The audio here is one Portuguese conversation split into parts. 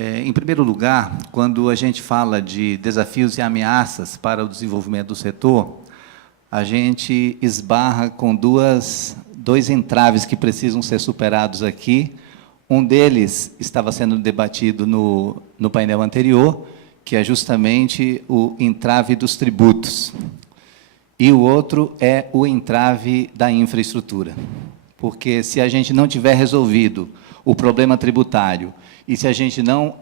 Em primeiro lugar, quando a gente fala de desafios e ameaças para o desenvolvimento do setor, a gente esbarra com dois entraves que precisam ser superados aqui. Um deles estava sendo debatido no painel anterior, que é justamente o entrave dos tributos. E o outro é o entrave da infraestrutura. Porque se a gente não tiver resolvido o problema tributário e se a gente não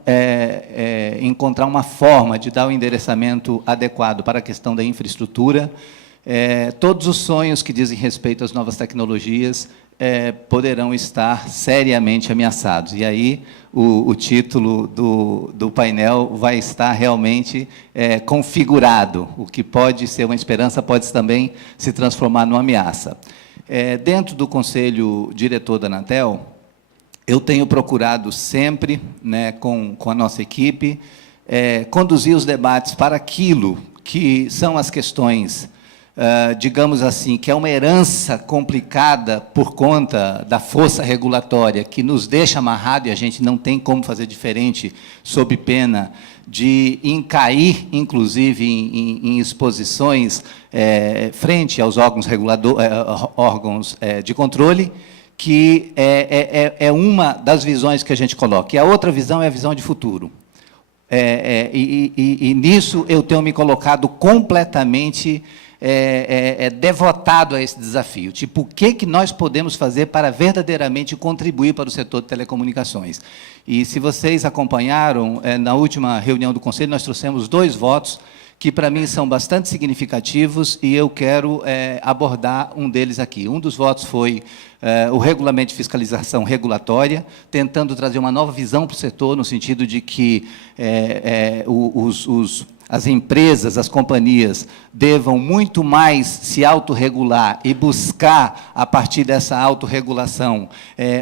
encontrar uma forma de dar o endereçamento adequado para a questão da infraestrutura, todos os sonhos que dizem respeito às novas tecnologias poderão estar seriamente ameaçados. E aí o título do painel vai estar realmente configurado. O que pode ser uma esperança pode também se transformar numa ameaça. Dentro do Conselho Diretor da Anatel, eu tenho procurado sempre, né, com a nossa equipe, conduzir os debates para aquilo que são as questões, digamos assim, que é uma herança complicada por conta da força regulatória, que nos deixa amarrado, e a gente não tem como fazer diferente, sob pena de cair, inclusive, em exposições frente aos órgãos de controle, que é uma das visões que a gente coloca. E a outra visão é a visão de futuro. E nisso eu tenho me colocado completamente devotado a esse desafio. Tipo, o que nós podemos fazer para verdadeiramente contribuir para o setor de telecomunicações? E, se vocês acompanharam, na última reunião do Conselho, nós trouxemos 2 votos que, para mim, são bastante significativos, e eu quero abordar um deles aqui. Um dos votos foi o regulamento de fiscalização regulatória, tentando trazer uma nova visão para o setor, no sentido de que as empresas, as companhias, devam muito mais se autorregular e buscar, a partir dessa autorregulação,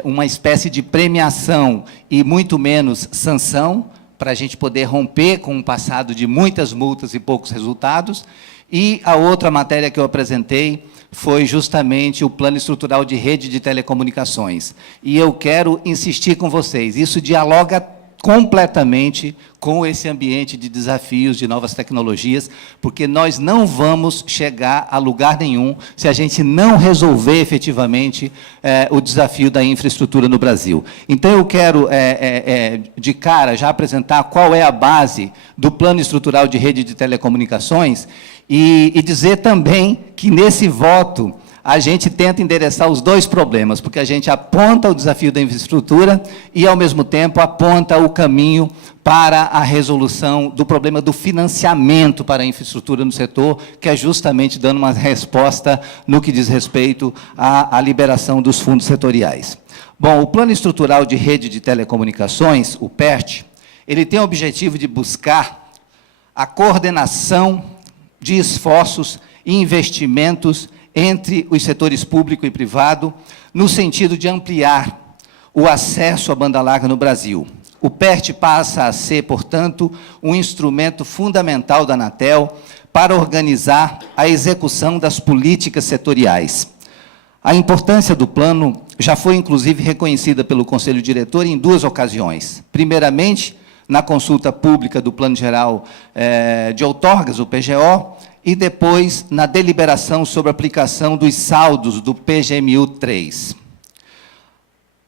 uma espécie de premiação e muito menos sanção, para a gente poder romper com um passado de muitas multas e poucos resultados. E a outra matéria que eu apresentei foi justamente o Plano Estrutural de Rede de Telecomunicações. E eu quero insistir com vocês, isso dialoga completamente com esse ambiente de desafios, de novas tecnologias, porque nós não vamos chegar a lugar nenhum se a gente não resolver efetivamente o desafio da infraestrutura no Brasil. Então, eu quero, de cara, já apresentar qual é a base do Plano Estrutural de Rede de Telecomunicações e dizer também que, nesse voto, a gente tenta endereçar os 2 problemas, porque a gente aponta o desafio da infraestrutura e, ao mesmo tempo, aponta o caminho para a resolução do problema do financiamento para a infraestrutura no setor, que é justamente dando uma resposta no que diz respeito à liberação dos fundos setoriais. Bom, o Plano Estrutural de Rede de Telecomunicações, o PERT, ele tem o objetivo de buscar a coordenação de esforços e investimentos entre os setores público e privado, no sentido de ampliar o acesso à banda larga no Brasil. O PERT passa a ser, portanto, um instrumento fundamental da Anatel para organizar a execução das políticas setoriais. A importância do plano já foi, inclusive, reconhecida pelo Conselho Diretor em 2 ocasiões. Primeiramente, na consulta pública do Plano Geral de Outorgas, o PGO, e depois na deliberação sobre a aplicação dos saldos do PGMU-3.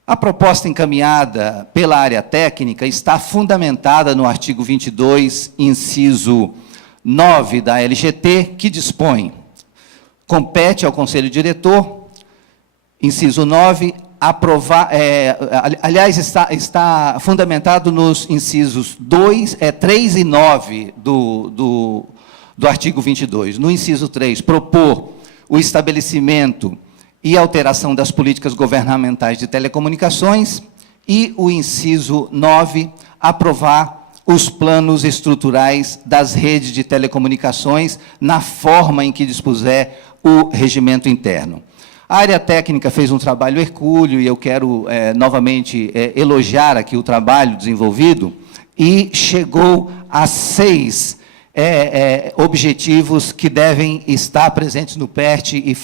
A proposta encaminhada pela área técnica está fundamentada no artigo 22, inciso 9 da LGT, que dispõe: compete ao Conselho Diretor, inciso 9, aprovar, aliás, está fundamentado nos incisos 3 e 9 do artigo 22. No inciso 3, propor o estabelecimento e alteração das políticas governamentais de telecomunicações, e o inciso 9, aprovar os planos estruturais das redes de telecomunicações na forma em que dispuser o regimento interno. A área técnica fez um trabalho hercúleo, e eu quero novamente elogiar aqui o trabalho desenvolvido, e chegou a 6 objetivos que devem estar presentes no PERT e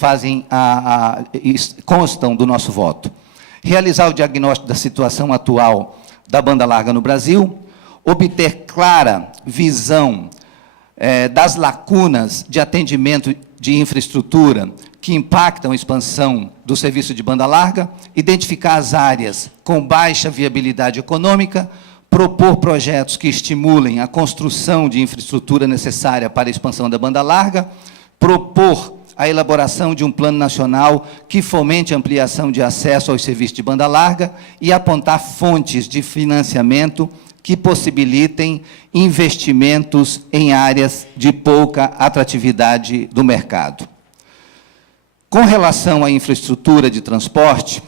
constam do nosso voto. Realizar o diagnóstico da situação atual da banda larga no Brasil, obter clara visão das lacunas de atendimento de infraestrutura que impactam a expansão do serviço de banda larga, identificar as áreas com baixa viabilidade econômica, propor projetos que estimulem a construção de infraestrutura necessária para a expansão da banda larga, propor a elaboração de um plano nacional que fomente a ampliação de acesso aos serviços de banda larga e apontar fontes de financiamento que possibilitem investimentos em áreas de pouca atratividade do mercado. Com relação à infraestrutura de transporte,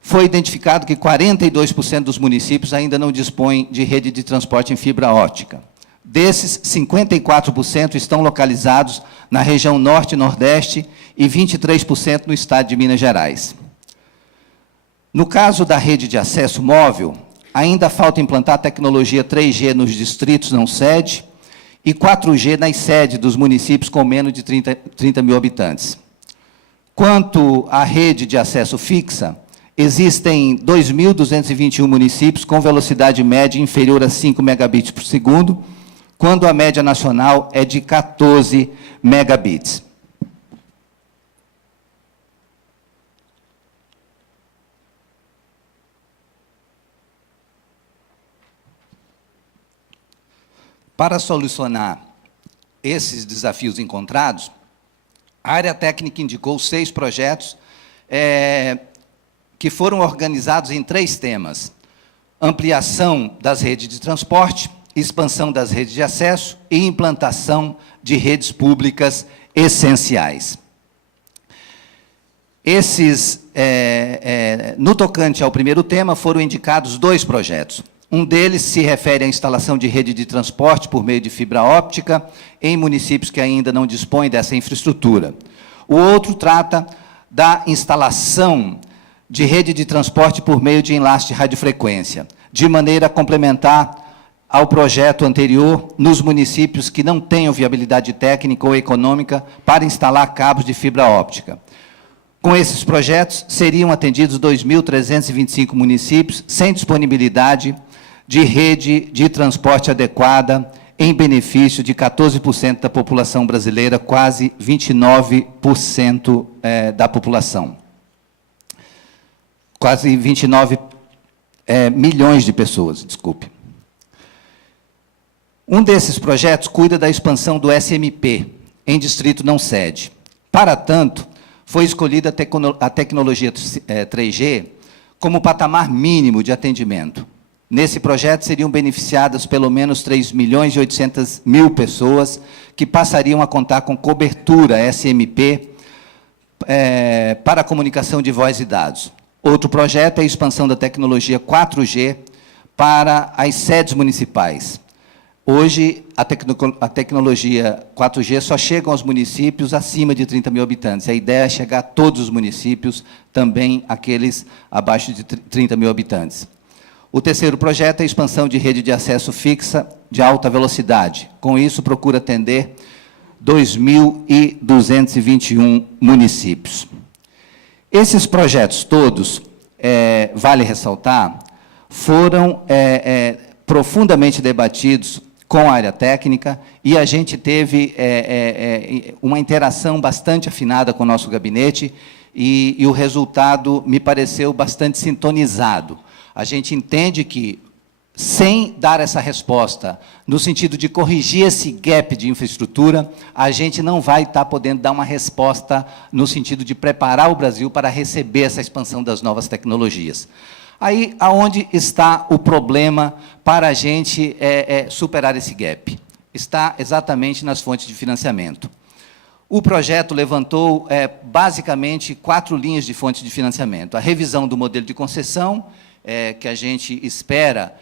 foi identificado que 42% dos municípios ainda não dispõem de rede de transporte em fibra óptica. Desses, 54% estão localizados na região norte e nordeste e 23% no estado de Minas Gerais. No caso da rede de acesso móvel, ainda falta implantar a tecnologia 3G nos distritos não sede e 4G nas sedes dos municípios com menos de 30 mil habitantes. Quanto à rede de acesso fixa, existem 2.221 municípios com velocidade média inferior a 5 megabits por segundo, quando a média nacional é de 14 megabits. Para solucionar esses desafios encontrados, a área técnica indicou 6 projetos que foram organizados em 3 temas: ampliação das redes de transporte, expansão das redes de acesso e implantação de redes públicas essenciais. No tocante ao primeiro tema, foram indicados 2 projetos. Um deles se refere à instalação de rede de transporte por meio de fibra óptica em municípios que ainda não dispõem dessa infraestrutura. O outro trata da instalação de rede de transporte por meio de enlace de radiofrequência, de maneira complementar ao projeto anterior nos municípios que não tenham viabilidade técnica ou econômica para instalar cabos de fibra óptica. Com esses projetos, seriam atendidos 2.325 municípios sem disponibilidade de rede de transporte adequada, em benefício de 14% da população brasileira, quase 29% da população. Quase 29 milhões de pessoas, desculpe. Um desses projetos cuida da expansão do SMP, em distrito não sede. Para tanto, foi escolhida a tecnologia 3G como patamar mínimo de atendimento. Nesse projeto seriam beneficiadas pelo menos 3.800.000 pessoas, que passariam a contar com cobertura SMP para a comunicação de voz e dados. Outro projeto é a expansão da tecnologia 4G para as sedes municipais. Hoje, a tecnologia 4G só chega aos municípios acima de 30 mil habitantes. A ideia é chegar a todos os municípios, também aqueles abaixo de 30 mil habitantes. O terceiro projeto é a expansão de rede de acesso fixa de alta velocidade. Com isso, procura atender 2.221 municípios. Esses projetos todos, vale ressaltar, foram profundamente debatidos com a área técnica e a gente teve uma interação bastante afinada com o nosso gabinete e o resultado me pareceu bastante sintonizado. A gente entende que, sem dar essa resposta, no sentido de corrigir esse gap de infraestrutura, a gente não vai estar podendo dar uma resposta no sentido de preparar o Brasil para receber essa expansão das novas tecnologias. Aí, aonde está o problema para a gente superar esse gap? Está exatamente nas fontes de financiamento. O projeto levantou, basicamente, 4 linhas de fontes de financiamento. A revisão do modelo de concessão, que a gente espera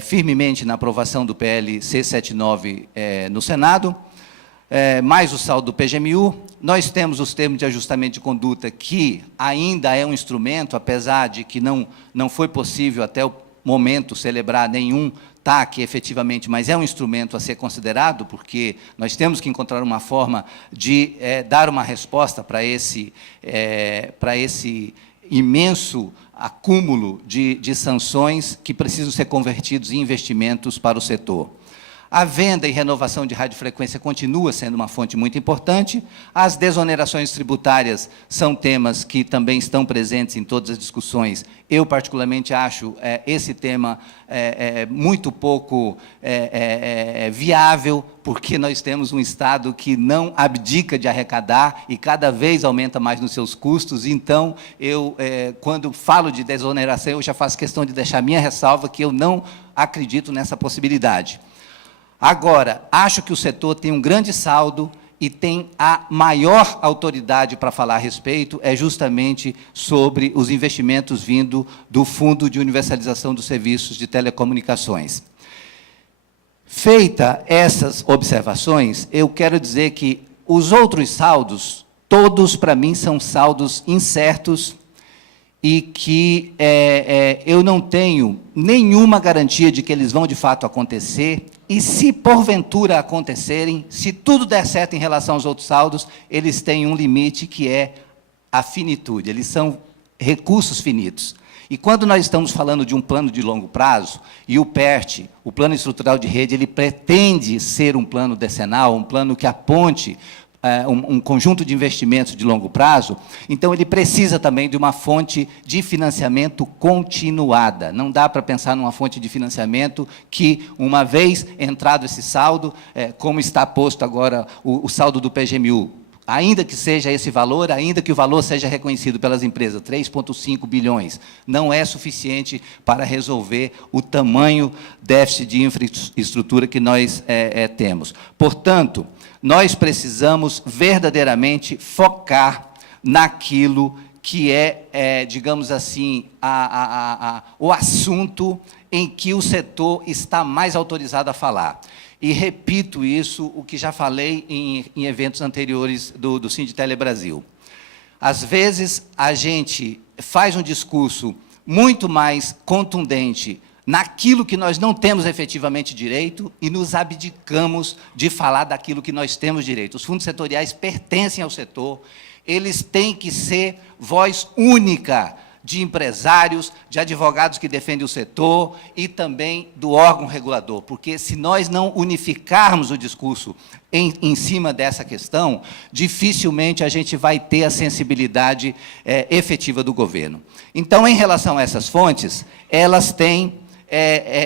firmemente na aprovação do PL C79 no Senado, mais o saldo do PGMU. Nós temos os termos de ajustamento de conduta, que ainda é um instrumento, apesar de que não foi possível até o momento celebrar nenhum TAC efetivamente, mas é um instrumento a ser considerado, porque nós temos que encontrar uma forma de dar uma resposta para esse imenso acúmulo de sanções que precisam ser convertidos em investimentos para o setor. A venda e renovação de radiofrequência continua sendo uma fonte muito importante. As desonerações tributárias são temas que também estão presentes em todas as discussões. Eu, particularmente, acho esse tema muito pouco viável, porque nós temos um Estado que não abdica de arrecadar e cada vez aumenta mais nos seus custos. Então, quando falo de desoneração, eu já faço questão de deixar minha ressalva que eu não acredito nessa possibilidade. Agora, acho que o setor tem um grande saldo e tem a maior autoridade para falar a respeito, justamente sobre os investimentos vindo do Fundo de Universalização dos Serviços de Telecomunicações. Feita essas observações, eu quero dizer que os outros saldos, todos, para mim, são saldos incertos e que eu não tenho nenhuma garantia de que eles vão, de fato, acontecer. E se, porventura, acontecerem, se tudo der certo em relação aos outros saldos, eles têm um limite que é a finitude, eles são recursos finitos. E quando nós estamos falando de um plano de longo prazo, e o PERT, o Plano Estrutural de Rede, ele pretende ser um plano decenal, um plano que aponte um conjunto de investimentos de longo prazo, então ele precisa também de uma fonte de financiamento continuada. Não dá para pensar numa fonte de financiamento que, uma vez entrado esse saldo, como está posto agora o saldo do PGMU, ainda que seja esse valor, ainda que o valor seja reconhecido pelas empresas, 3,5 bilhões, não é suficiente para resolver o tamanho déficit de infraestrutura que nós temos. Portanto, nós precisamos verdadeiramente focar naquilo que digamos assim, o assunto em que o setor está mais autorizado a falar. E repito isso, o que já falei em eventos anteriores do Sinditele Brasil. Às vezes, a gente faz um discurso muito mais contundente naquilo que nós não temos efetivamente direito e nos abdicamos de falar daquilo que nós temos direito. Os fundos setoriais pertencem ao setor, eles têm que ser voz única de empresários, de advogados que defendem o setor e também do órgão regulador, porque se nós não unificarmos o discurso em cima dessa questão, dificilmente a gente vai ter a sensibilidade efetiva do governo. Então, em relação a essas fontes, elas têm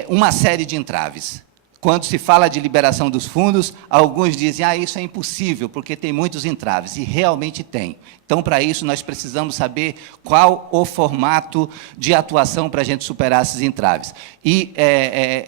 uma série de entraves. Quando se fala de liberação dos fundos, alguns dizem, isso é impossível, porque tem muitos entraves, e realmente tem. Então, para isso, nós precisamos saber qual o formato de atuação para a gente superar esses entraves. E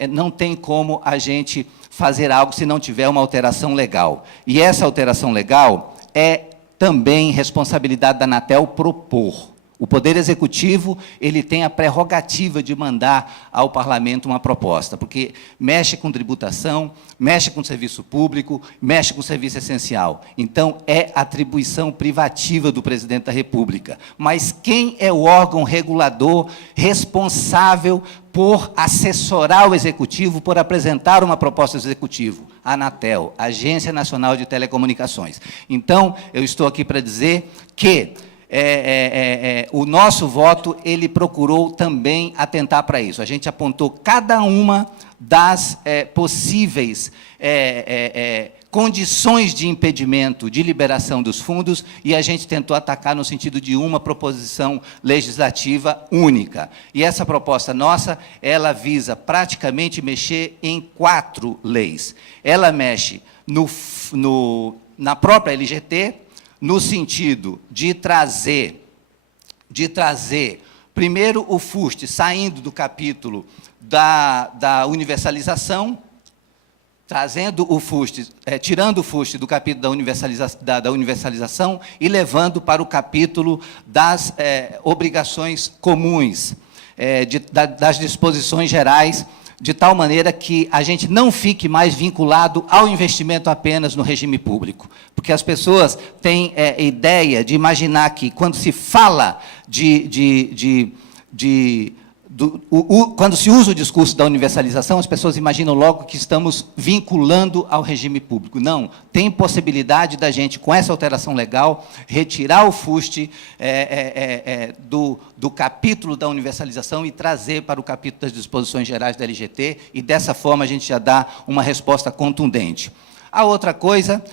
não tem como a gente fazer algo se não tiver uma alteração legal. E essa alteração legal é também responsabilidade da Anatel propor. O Poder Executivo, ele tem a prerrogativa de mandar ao Parlamento uma proposta, porque mexe com tributação, mexe com serviço público, mexe com serviço essencial. Então, é atribuição privativa do Presidente da República. Mas quem é o órgão regulador responsável por assessorar o Executivo, por apresentar uma proposta ao Executivo? A Anatel, Agência Nacional de Telecomunicações. Então, eu estou aqui para dizer que o nosso voto, ele procurou também atentar para isso. A gente apontou cada uma das possíveis condições de impedimento de liberação dos fundos e a gente tentou atacar no sentido de uma proposição legislativa única. E essa proposta nossa, ela visa praticamente mexer em 4 leis. Ela mexe na própria LGT, no sentido de trazer, primeiro, o FUST, saindo do capítulo da universalização, trazendo o FUST, tirando o FUST do capítulo da universalização e levando para o capítulo das obrigações comuns, das disposições gerais, de tal maneira que a gente não fique mais vinculado ao investimento apenas no regime público. Porque as pessoas têm ideia de imaginar que, quando se fala quando se usa o discurso da universalização, as pessoas imaginam logo que estamos vinculando ao regime público. Não, tem possibilidade da gente, com essa alteração legal, retirar o fuste do capítulo da universalização e trazer para o capítulo das disposições gerais da LGT, e dessa forma a gente já dá uma resposta contundente. A outra coisa,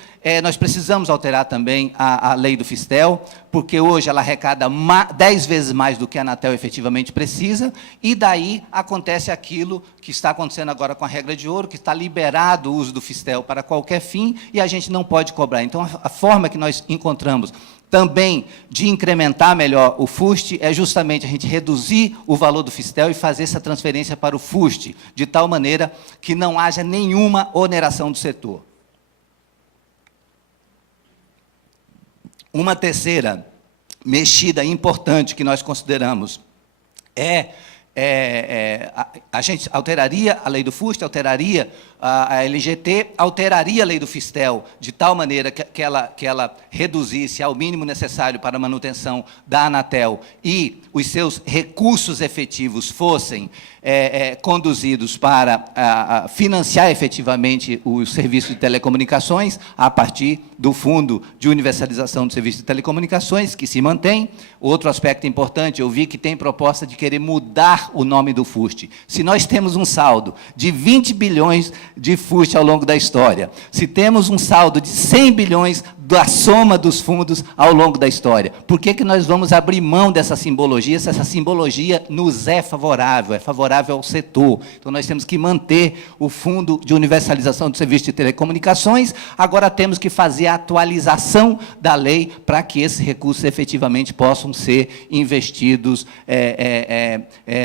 nós precisamos alterar também a lei do Fistel, porque hoje ela arrecada 10 vezes mais do que a Anatel efetivamente precisa, e daí acontece aquilo que está acontecendo agora com a regra de ouro, que está liberado o uso do Fistel para qualquer fim, e a gente não pode cobrar. Então, a forma que nós encontramos também de incrementar melhor o fuste é justamente a gente reduzir o valor do Fistel e fazer essa transferência para o fuste, de tal maneira que não haja nenhuma oneração do setor. Uma terceira mexida importante que nós consideramos a gente alteraria a lei do fuste, alteraria a LGT, alteraria a lei do Fistel, de tal maneira que ela reduzisse ao mínimo necessário para a manutenção da Anatel e os seus recursos efetivos fossem conduzidos para financiar efetivamente o serviço de telecomunicações, a partir do Fundo de Universalização do Serviço de Telecomunicações, que se mantém. Outro aspecto importante, eu vi que tem proposta de querer mudar o nome do fuste. Se nós temos um saldo de 20 bilhões de fuste ao longo da história, se temos um saldo de 100 bilhões da soma dos fundos ao longo da história, por que nós vamos abrir mão dessa simbologia, se essa simbologia nos é favorável ao setor? Então, nós temos que manter o Fundo de Universalização do Serviço de Telecomunicações, agora temos que fazer a atualização da lei para que esses recursos efetivamente possam ser investidos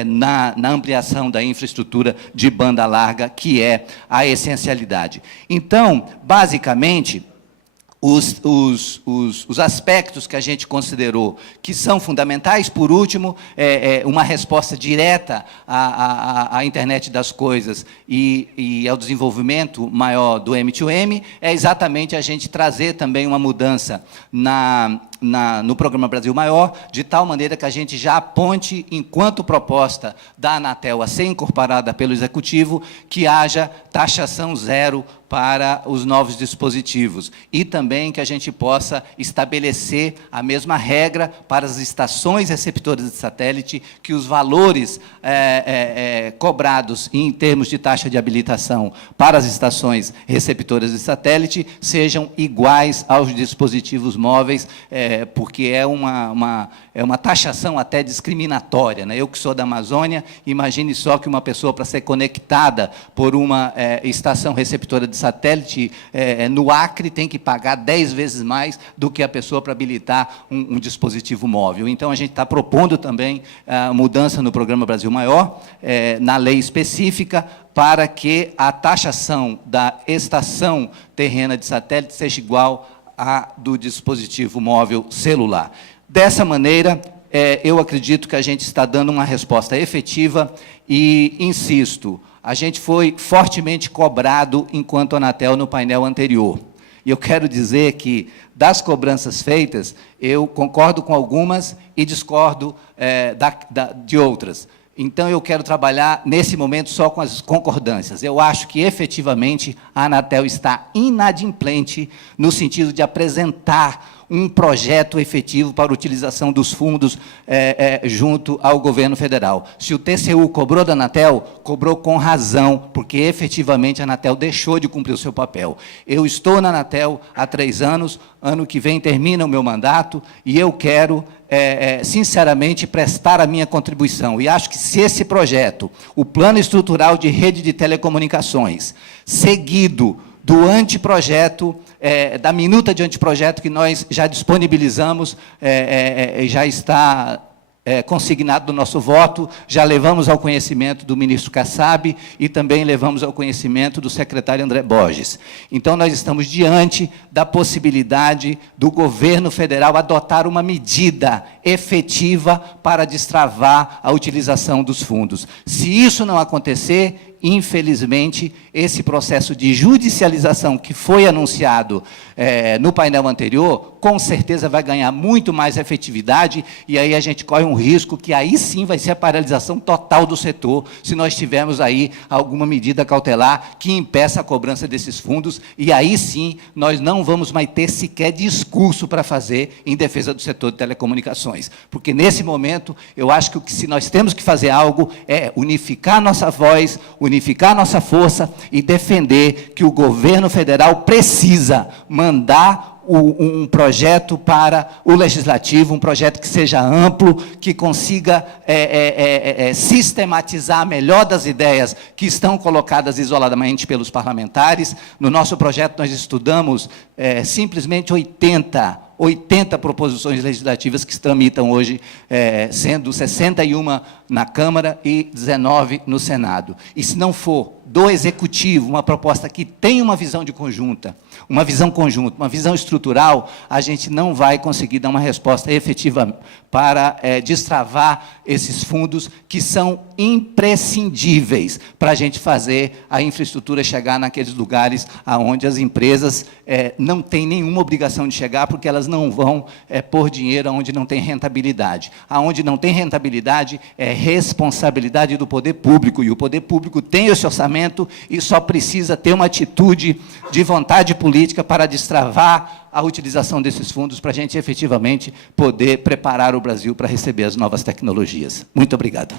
na ampliação da infraestrutura de banda larga, que é a essencialidade. Então, basicamente, os aspectos que a gente considerou que são fundamentais, por último, uma resposta direta à internet das coisas e ao desenvolvimento maior do M2M, é exatamente a gente trazer também uma mudança no Programa Brasil Maior, de tal maneira que a gente já aponte, enquanto proposta da Anatel a ser incorporada pelo Executivo, que haja taxação zero para os novos dispositivos, e também que a gente possa estabelecer a mesma regra para as estações receptoras de satélite, que os valores cobrados em termos de taxa de habilitação para as estações receptoras de satélite sejam iguais aos dispositivos móveis, porque é uma taxação até discriminatória, né? Eu que sou da Amazônia, imagine só que uma pessoa, para ser conectada por uma estação receptora de satélite no Acre, tem que pagar 10 vezes mais do que a pessoa para habilitar um dispositivo móvel. Então, a gente está propondo também mudança no Programa Brasil Maior, na lei específica, para que a taxação da estação terrena de satélite seja igual à do dispositivo móvel celular. Dessa maneira, eu acredito que a gente está dando uma resposta efetiva e, insisto, a gente foi fortemente cobrado enquanto Anatel no painel anterior. E eu quero dizer que, das cobranças feitas, eu concordo com algumas e discordo de outras. Então, eu quero trabalhar, nesse momento, só com as concordâncias. Eu acho que, efetivamente, a Anatel está inadimplente no sentido de apresentar um projeto efetivo para a utilização dos fundos junto ao governo federal. Se o TCU cobrou da Anatel, cobrou com razão, porque, efetivamente, a Anatel deixou de cumprir o seu papel. Eu estou na Anatel há 3 anos, ano que vem termina o meu mandato, e eu quero, sinceramente, prestar a minha contribuição. E acho que, se esse projeto, o Plano Estrutural de Rede de Telecomunicações, seguido do anteprojeto, da minuta de anteprojeto que nós já disponibilizamos, já está consignado do nosso voto, já levamos ao conhecimento do ministro Kassab e também levamos ao conhecimento do secretário André Borges. Então, nós estamos diante da possibilidade do governo federal adotar uma medida efetiva para destravar a utilização dos fundos. Se isso não acontecer, infelizmente, esse processo de judicialização que foi anunciado no painel anterior, com certeza vai ganhar muito mais efetividade, e aí a gente corre um risco que aí sim vai ser a paralisação total do setor, se nós tivermos aí alguma medida cautelar que impeça a cobrança desses fundos, e aí sim nós não vamos mais ter sequer discurso para fazer em defesa do setor de telecomunicações. Porque, nesse momento, eu acho que se nós temos que fazer algo é unificar nossa voz, unificar nossa força e defender que o governo federal precisa mandar um projeto para o Legislativo, um projeto que seja amplo, que consiga sistematizar a melhor das ideias que estão colocadas isoladamente pelos parlamentares. No nosso projeto, nós estudamos simplesmente 80 proposições legislativas que se tramitam hoje, sendo 61 na Câmara e 19 no Senado. E se não for do Executivo uma proposta que tem uma visão conjunta, uma visão estrutural, a gente não vai conseguir dar uma resposta efetiva para destravar esses fundos que são imprescindíveis para a gente fazer a infraestrutura chegar naqueles lugares onde as empresas não têm nenhuma obrigação de chegar, porque elas não vão pôr dinheiro onde não tem rentabilidade. Aonde não tem rentabilidade é responsabilidade do poder público, e o poder público tem esse orçamento e só precisa ter uma atitude de vontade política para destravar a utilização desses fundos para a gente efetivamente poder preparar o Brasil para receber as novas tecnologias. Muito obrigado.